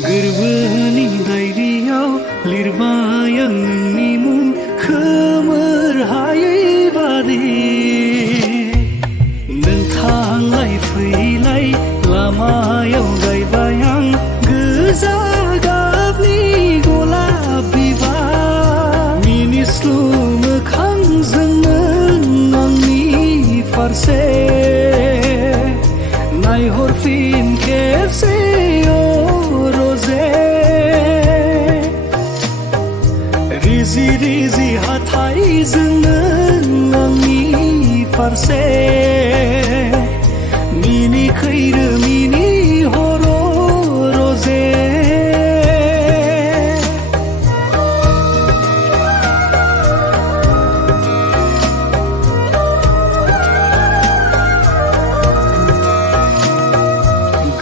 गोरबोनि डायरियाव लिरबाय आं नोंनि मुं खोमोर हायै बादि नों थांलाय फैलाय लामायाव गायबाय आं गोजा गाबनि गलाब बिबार मिनिस्लु मोखांजोंमोन आंनि फारसे नायहरफिन खेबसे रिजि रिजि हाथायजोंनो आंनि फारसे मिनि खैरो मिनि हर रजे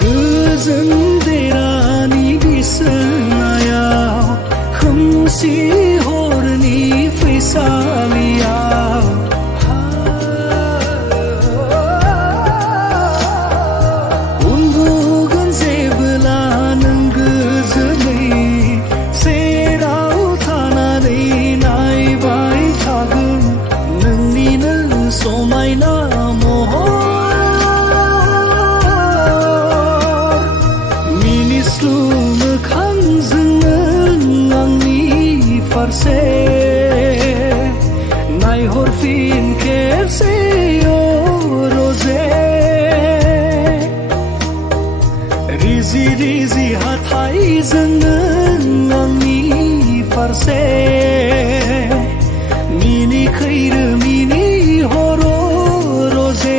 गोजोन देरानि बिसनायाव खोमसि हरनि फैसालियाव उन्दुगोन जेबोला नों गोजोनै सेराव थानानै नायबाय थागोन नोंनिनो समायना महर मिनिस्लु मोखांजोंनो फारसे नायहरफिन खेबसे रजे रिजि रिजि हाथायजोंनो आंनि फारसे मिनि खैरो मिनि हर रजे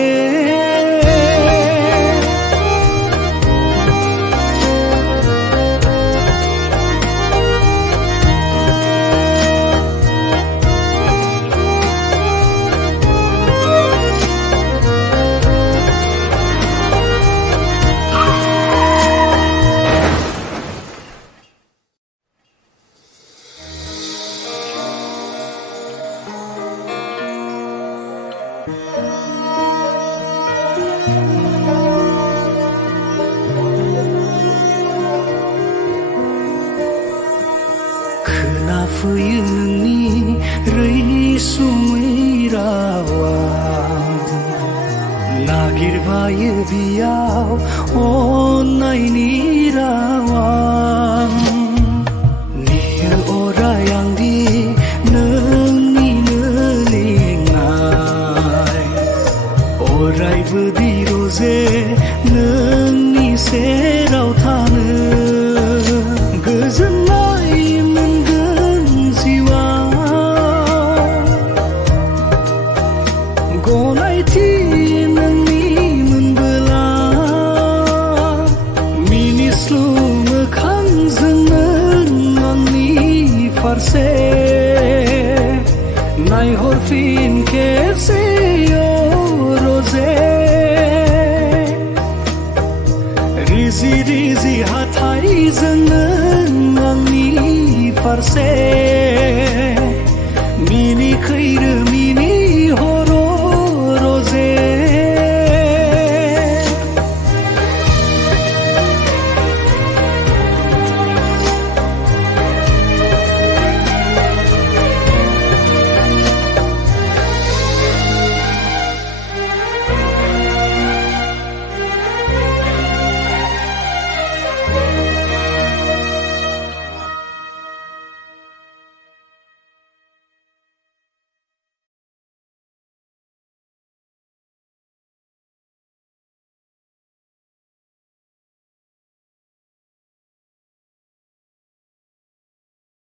खोनाफैयो नोंनि रैसुमै रावा नागिरबायो बियाव अननायनि रावा नेयो अराय आंदि नोंनिनो लेंनाय अरायबो दिरजे नोंनि सेराव थानो गोजोननाय मोनगोन जिउआव गनायथि नोंनि मोनबोला मिनिस्लु मोखांजोंनो आंनि फारसे नायहरफिन खेबसे रजे रिजि रिजि हाथायजोंनो आंनि फारसे